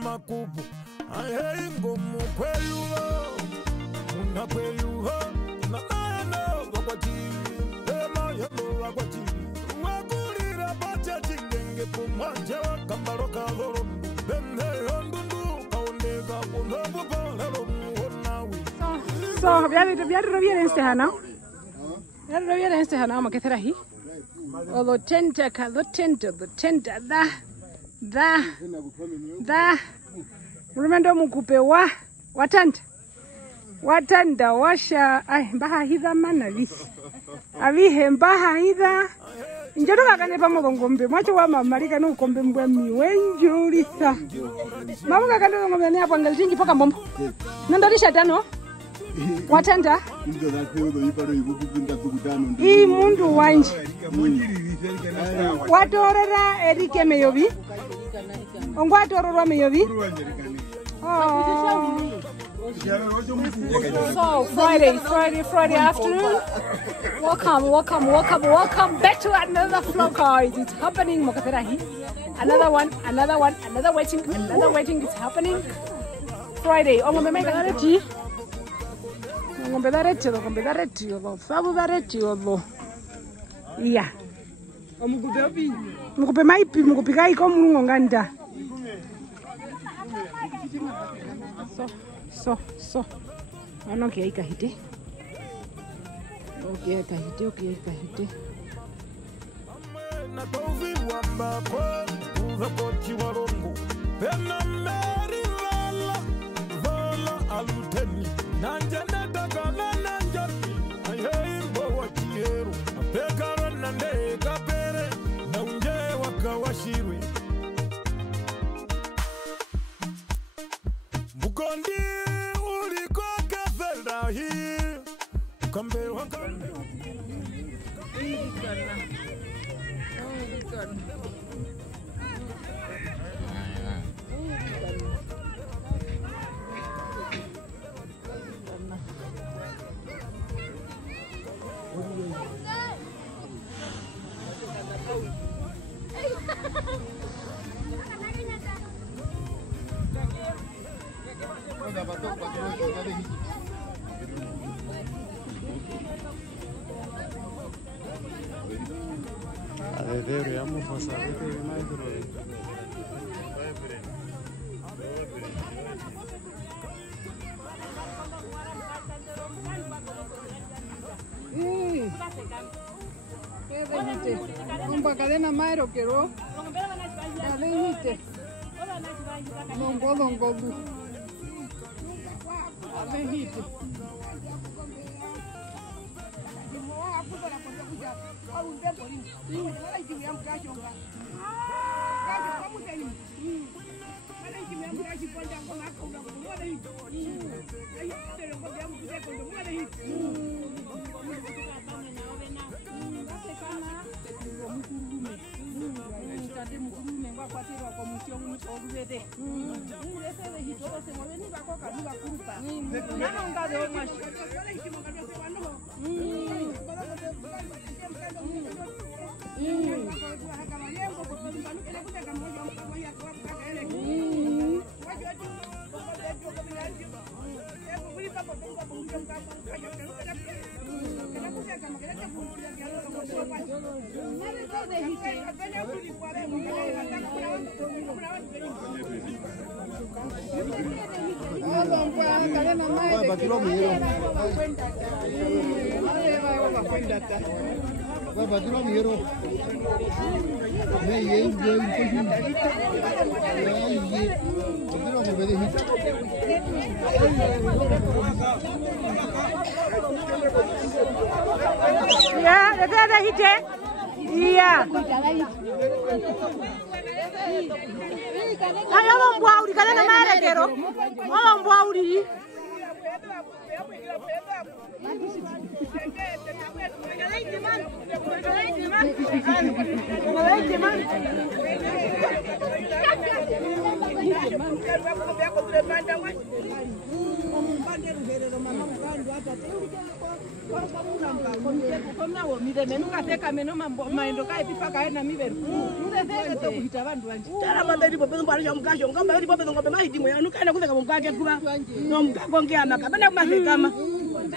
Makubu ayengo mukweyuho munakweyuho namana wakwati ema yabo wakwati wakulira bacha chingenge pumanje wakambalo kahoro bende yondundu kaondeka kunobu polelo muhonawi so viari viene este hana ama que será ahí o lo tenta da Remendo mukupe watanda washa mbaha hidha mana avihe mbaha hidha njoro kakane pamogo ngombe mwacho wa mamalika no kombe mbwemi wenjulisa mama kakane ngombe ne hapo ngaltingi paka mbombo nandorisha tano watanda I mundu wanje watorera erike meyobi ongwatororwa meyobi So Friday afternoon. Welcome back to another vlog, guys. It's happening, Mokaterahi. Another waiting. It's happening. Friday. Oh, ngombe meka dareti. Ngombe dareti. Fabu dareti. Iya. Omukupe opi. Mukupe maipi. Mukupe kai ko mulungo nganda. So. Ano okay kahite. Na tovi wamba kwa uzakochi warongo pena meri vala aluteni nanjane dagana nanjani ayembo wachiero apekaro nande kapere na unje wakawashirwe Mukondi uliko kefelda hii kambe wakambe Umba cadena maero quero. Cadena Longo. Avehite.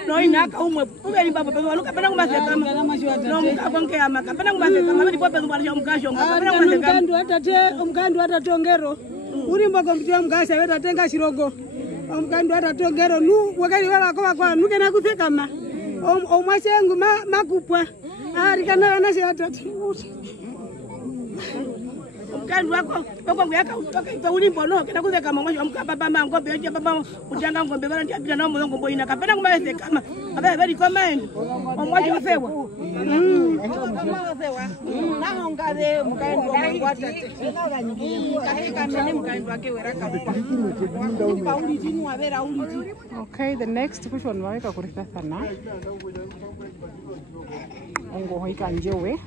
no inaka umwe ubeli baba baba luka bana kumasekama no mukabonke amaka bana kumasekama bali baba baba yomkasho ngabana kumasekama umkandu atatongero uri mboko mtio mkasha weta tenga shirogo umkandu atatongero nu wakali wala kwa nuke na kusekama omwashengu makupwa ari kana na shata mkandu wako boko nguyaka utoka ulimbo no kena kusekama mwa mkababa mangombe yoje baba utanga ngombe bala ndia bila no mlongo boina kapena kumasekama abe bali komeni omwaje usewa naho ngale mkandu wangwata okay, the next which one waweka kurika sana ongo hoika njowe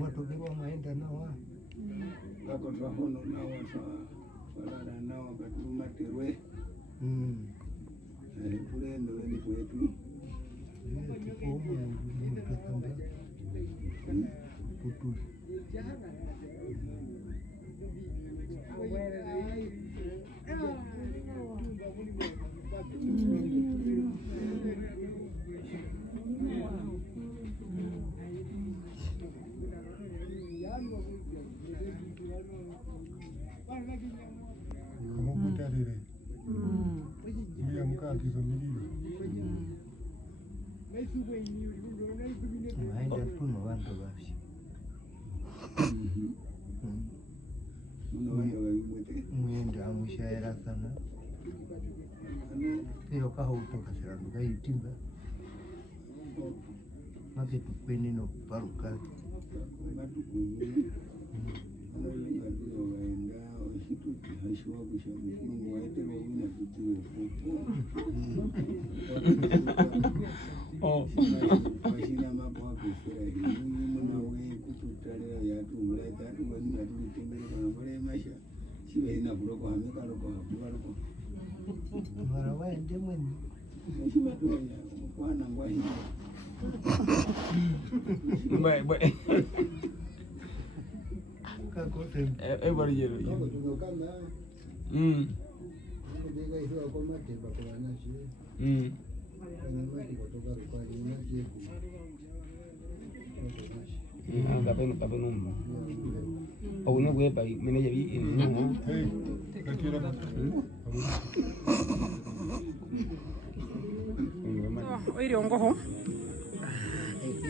Matokeo maenda nawa kako twahono nawa swalala nawa katuma terwe kule ndo ni kwetu Muenda sana pero kahutoka sirano kaitimba make tupeni no paruka waende mweni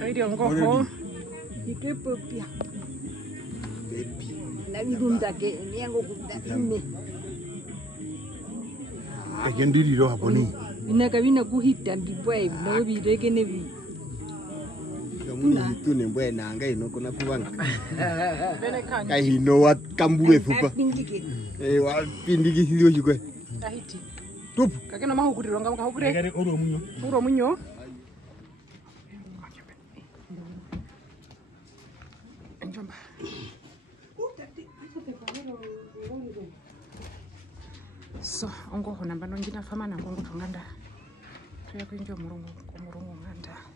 Oiriongoho Ikepopia. Na vigunda ke miango kudine. agendiriro haponi Ina kabina kuhita mbibwe no bireke nebi. tune mbwena ngai no kuna kubanga kai no wa kambue fupa wa pindiki sio jikwe tahiti tup kakena mahukuri ronga mahukuri ngari oro munyo njomba so ongo hona mbano njina fama na ngongo tunganda tuya kuinjo murongo nganda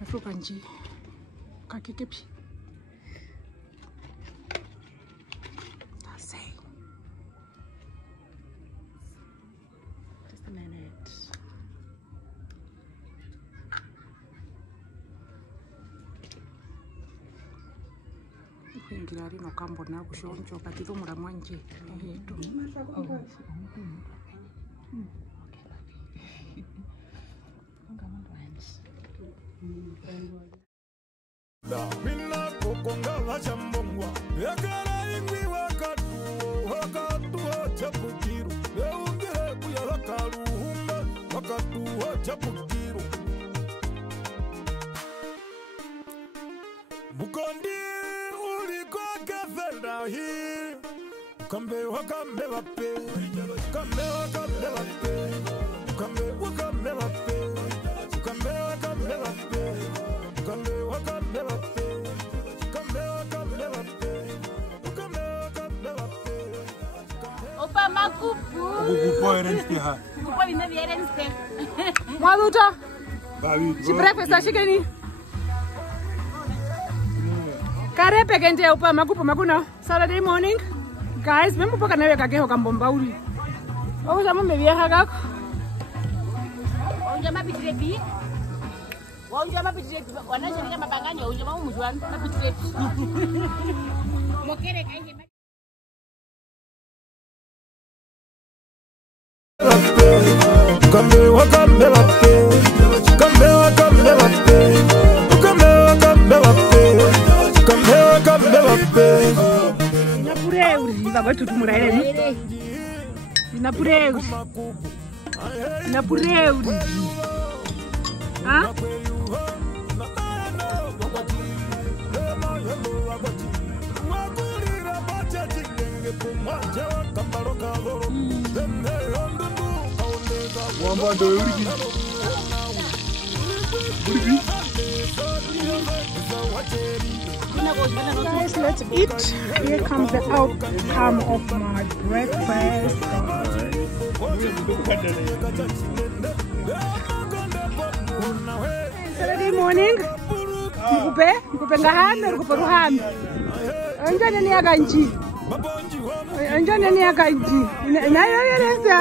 Nafuka nji kakikepi say just a minute kuingira rino kambo na kushonjo patiro muramwa nje yetu Mina kokonga vachambongwa yakara ingwi wakatuo chapukiru eungire kuya vakaruhumba wakatuo chapukiru Bukondi uliko kefenda hii Kambe wakambe wape Kambe wakambe wape Kambe wakambe wape Kambe wakambe wape Kambe wakambe wape Kambe wakambe wape Kambe wakambe wape Opa makupu Kukupo erenste ha Kukupo inavi erenste Mwaluta Bawi si breakfast ashikeni Karepe kente upa makupu makuna Saturday morning Guys, membo paka nawe kakeho kambomba uli Ouza mume vieha kako Waunja mapitirepi Waunja mapitirepi Wanaja nika mabangani waunja maumujuan Mapitirepi Mokere kainge Kambe wakambe wape Kambe wakambe wape Kambe wakambe wape Kambe wakambe wape Inapure uli Vago tutumura ele Inapure uli Inapure uli Ha? Wambando uriki Guys, let's eat. Here comes the outcome of my breakfast. Saturday morning. Mkupe ngahame, mkupe ruhame. Anjani ni akanji. Anjani ni akanji. Na yoyeleza.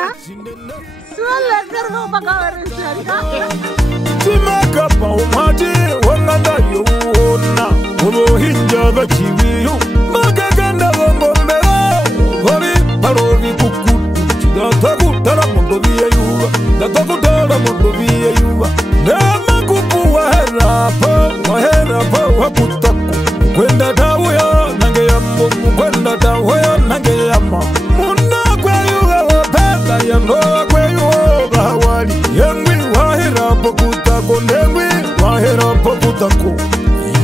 Swala karbo bakawarensa. Timakapa umati wanganda yuona Ubuhinja bachiwiyo Magaganda wangombera Hori parovi kukutu Chidatakutara mondovi ya yuwa Datakutara mondovi ya yuwa Nema kupu wahera pa wakutaku Kwenda tawuya nange yambo Kwenda tawuya nange yama Muna kwe yuwa wapenda Yandoa kwe yuwa bahawali Yengwi wahera pokutako Nengwi wahera pokutako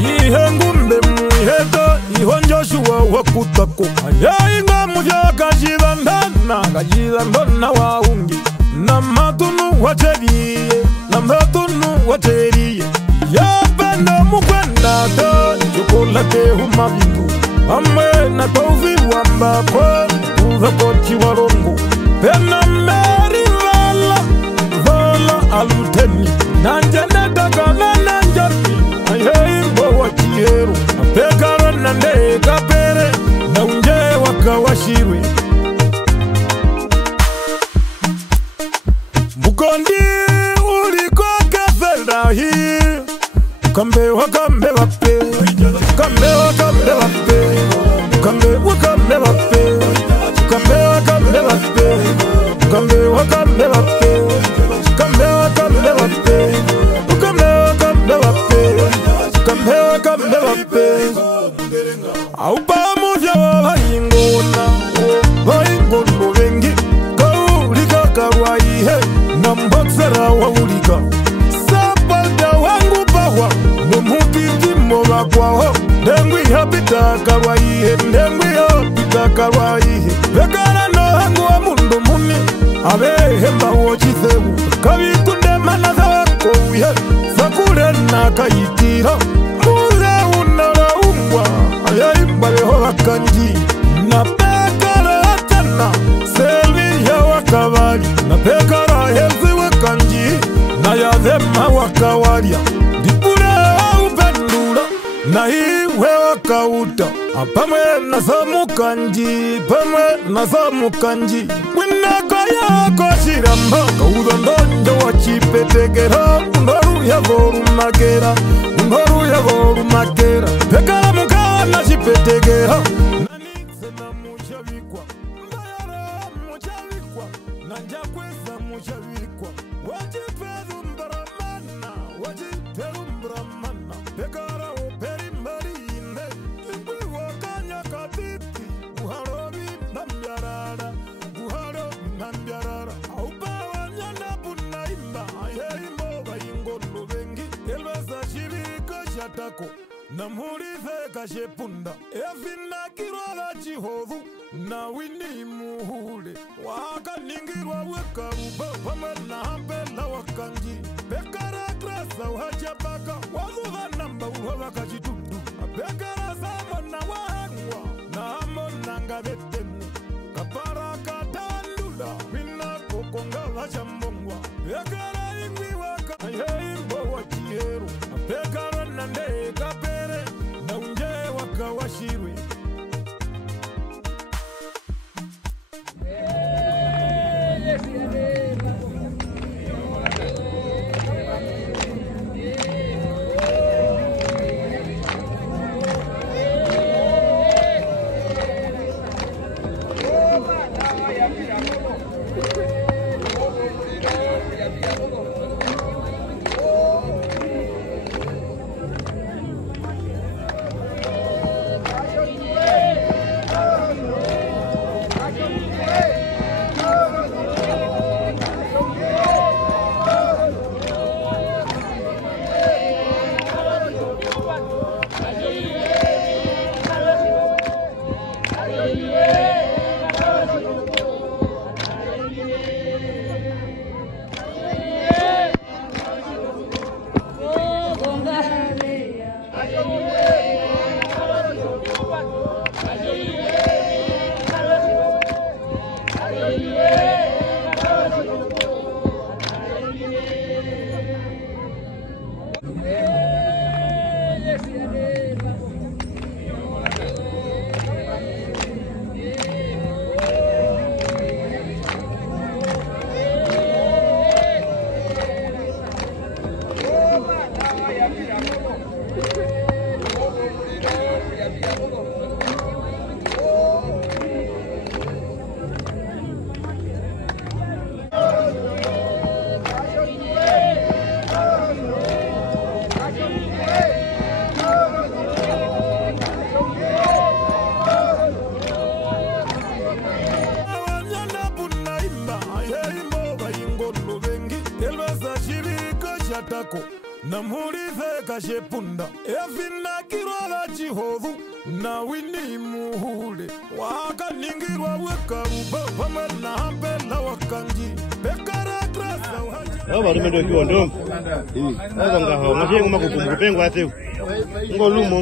Ihe ngumbe muheto Ihon Joshua wakutako Ayainga muja kajidandona wahungi Namatunu wateriye Yapendo mukwenda to Chokolate humavingu Amwe na tofi wambako Uvekoti warongo Pena meri vala aluteni Nanjene takana nanjani Ayembo wachiheru Apekaro nande kapere Na unje wakawashirwe Bukondi uliko kefelda hii Kambe wakambe wape Kambe wakambe wape Kambe wakambe wape Kambe wakambe wape Kambe wakambe wape Kambe wakambe wape Kambe wakambe wape Kambe wakambe wape Aupa muja wahingona Wahingono vengi Kaulika karwaihe Nambaksara waulika Sapalda wangu bawa Nomutiti mola kwaho Ndengwi hapita karwaihe Ndengwi hapita karwaihe Vekara no hangu wa mundu muni Avehemba wochithewu Kavitunde manaza wako uye Sakure na kayitira Muze unara umbwa Ayaimba leho wakanji Na pekara atana Selvi ya wakawali Na pekara helzi wakanji Na yadhema wakawalia Dipule upendula Na hiwe wakauta Pamwe na samukanji Pamwe na samukanji Winako yako shiramba Kaudo ndonjo wachipetekera Undoru ya voru makera Undoru ya voru makera Pekara mukana chipetekera Nanitse na mushavikwa Mbayara mushavikwa Nanja kweza mushavikwa Wachipedu mbaramana Wachipedu mbaramana shatako namulize kashepunda efina kirola chihovu na wini muhule wakaningirwa wekaruba wamanampela wakangi bekara krasa wajabaka wazuva namba uwavakachitutu bekara samona wahangwa namonanga vetemu kapara katandula wina kokonga vachambongwa bekara ingwiwaka yeimbo wachiheru bekara nande kapere na unje wakawashirwe namulize kashepunda efina kirola chihovu na wini muhule wakaningirwa wekaruba wamanampela wakangi bekara krasa wajabaka barume ndo kiwondo aba ngaho mashengo makukumbu pengo ateu ngolumo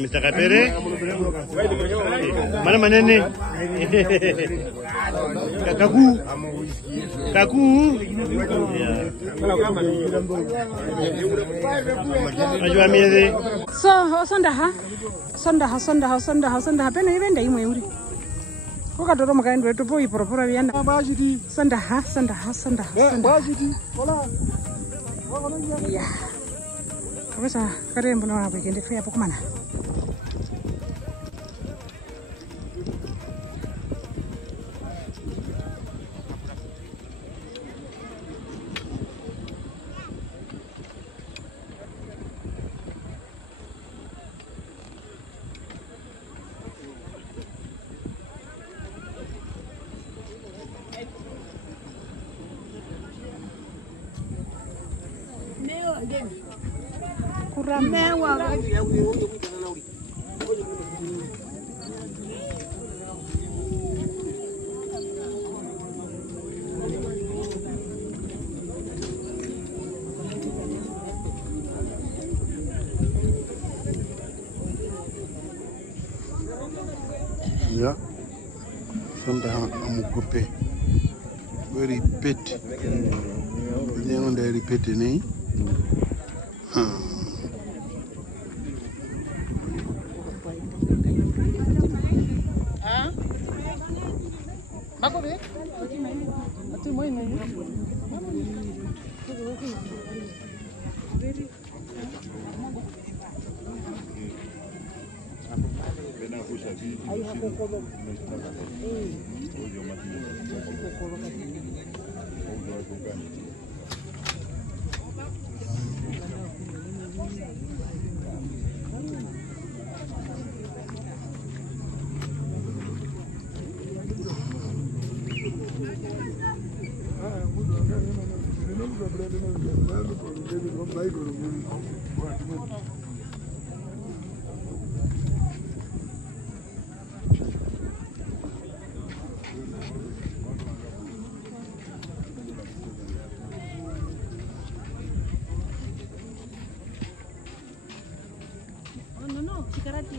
Mr. Kapere mana manene kaku ajua miezi sondaha pene ibenda imwe uri ukatoro mukaendwe topo iporopora vienda sondaha ya kabisa karembo na wapo ikende fea hapo kumana Ya, sonda amukupe. Very pet. Jangan dari pet ini. No, chikarati.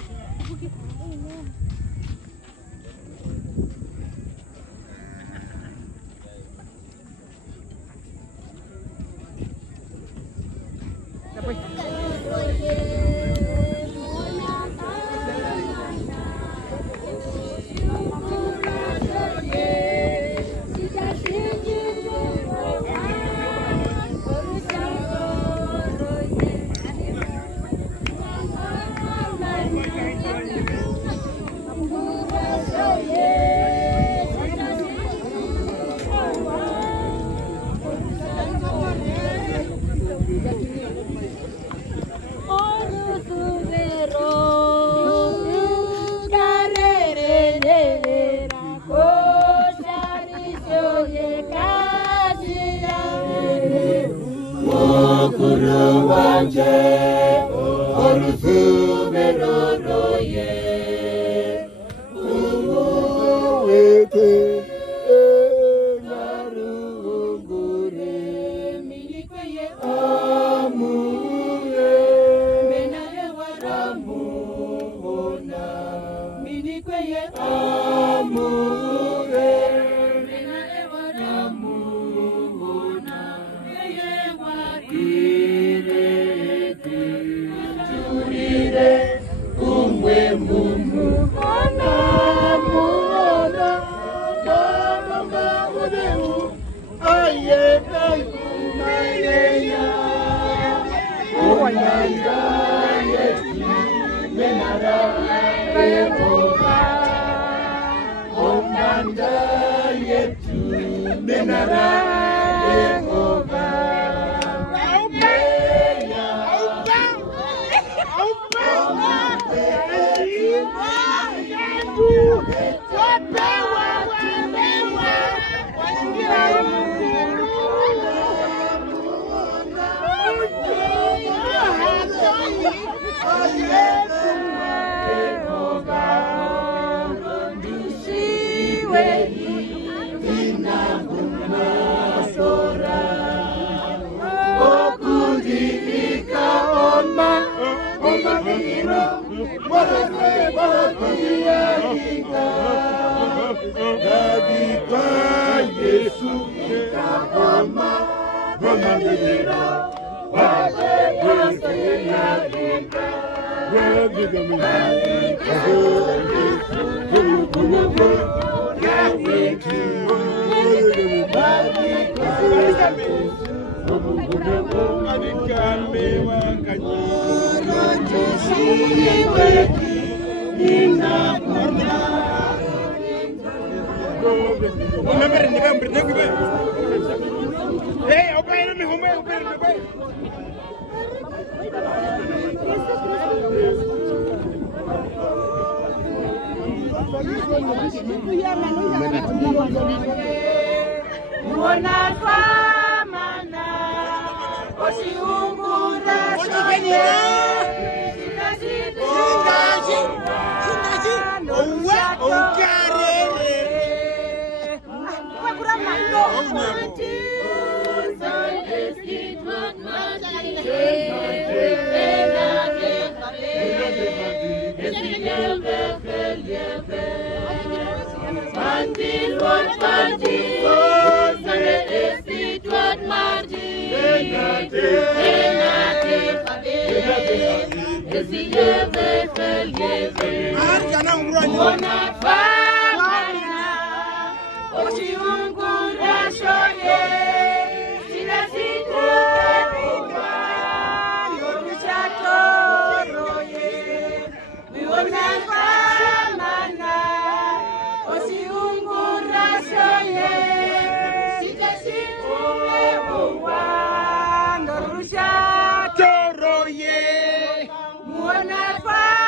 Muona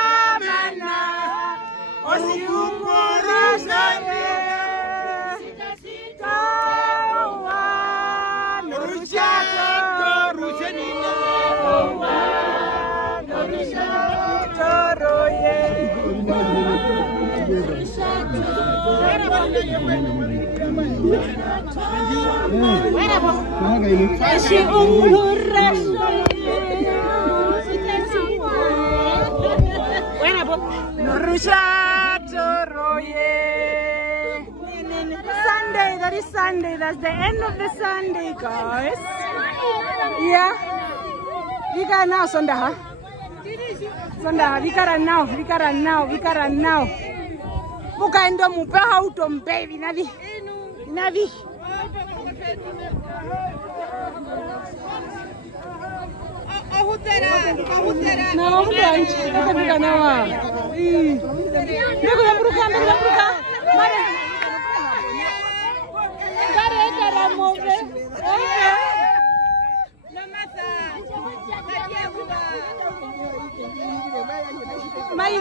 Sunday, that is Sunday. That's the end of the Sunday, guys. Yeah. We got now, Sondaha. Sondaha, we got now. Buka endo mupe auto baby navi. No,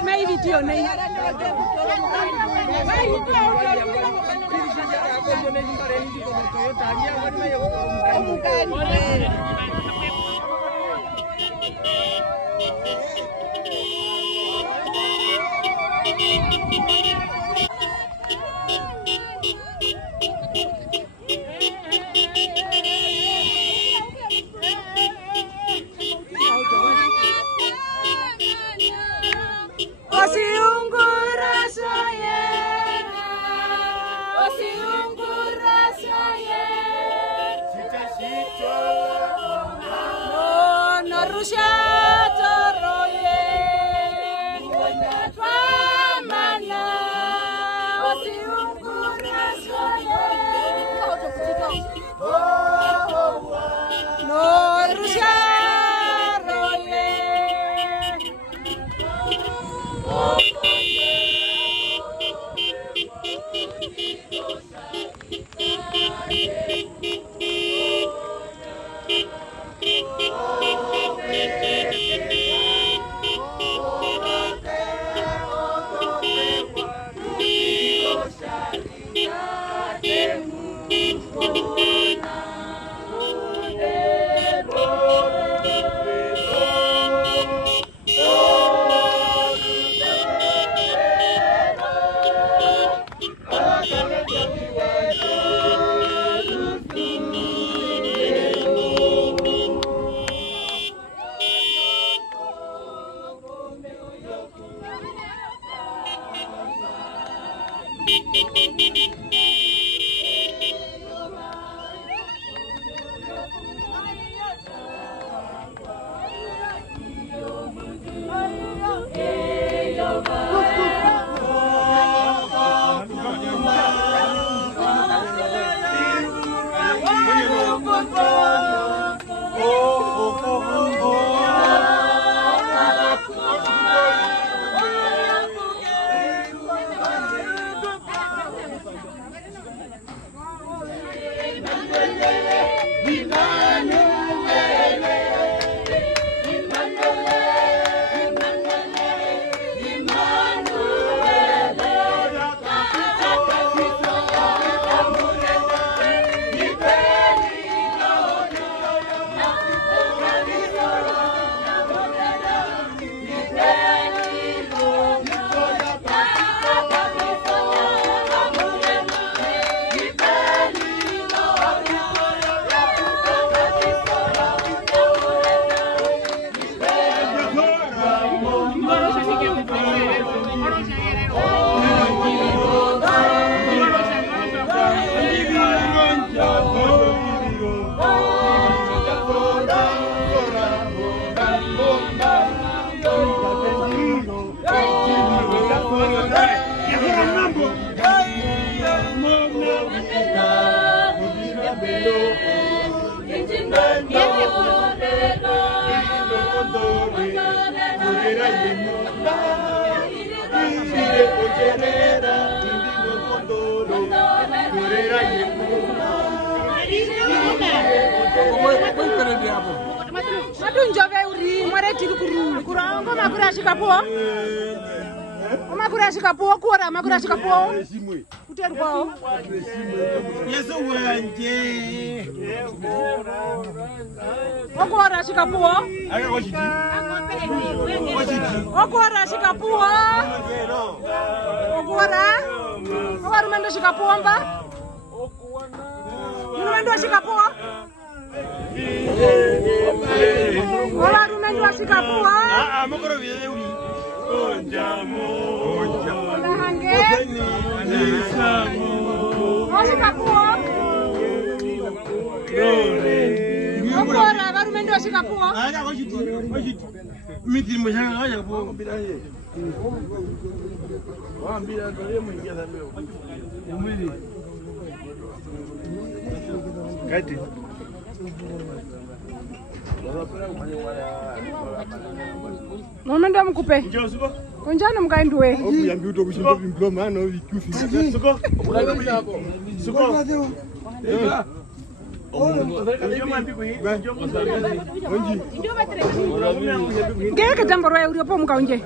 my video nahi. Warume ndo shikapua mba? Warume ndo shikapua? Warume ndo shikapua? Mokoro vile uli. Hange? Shikapua? Okora warume ndo shikapua? Wajiti. Miti mshanga waja kwa bila yeye. Waambia ndio mwingia na leo. Umwili. Kati. Warume ndo mkupe? Njoo suko. Konjana mkaindwe. Okuyambi utokushinda diploma no vikufi. Suko. Suko. Ngeke tamboro ya uliopo mkaunje.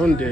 Onde.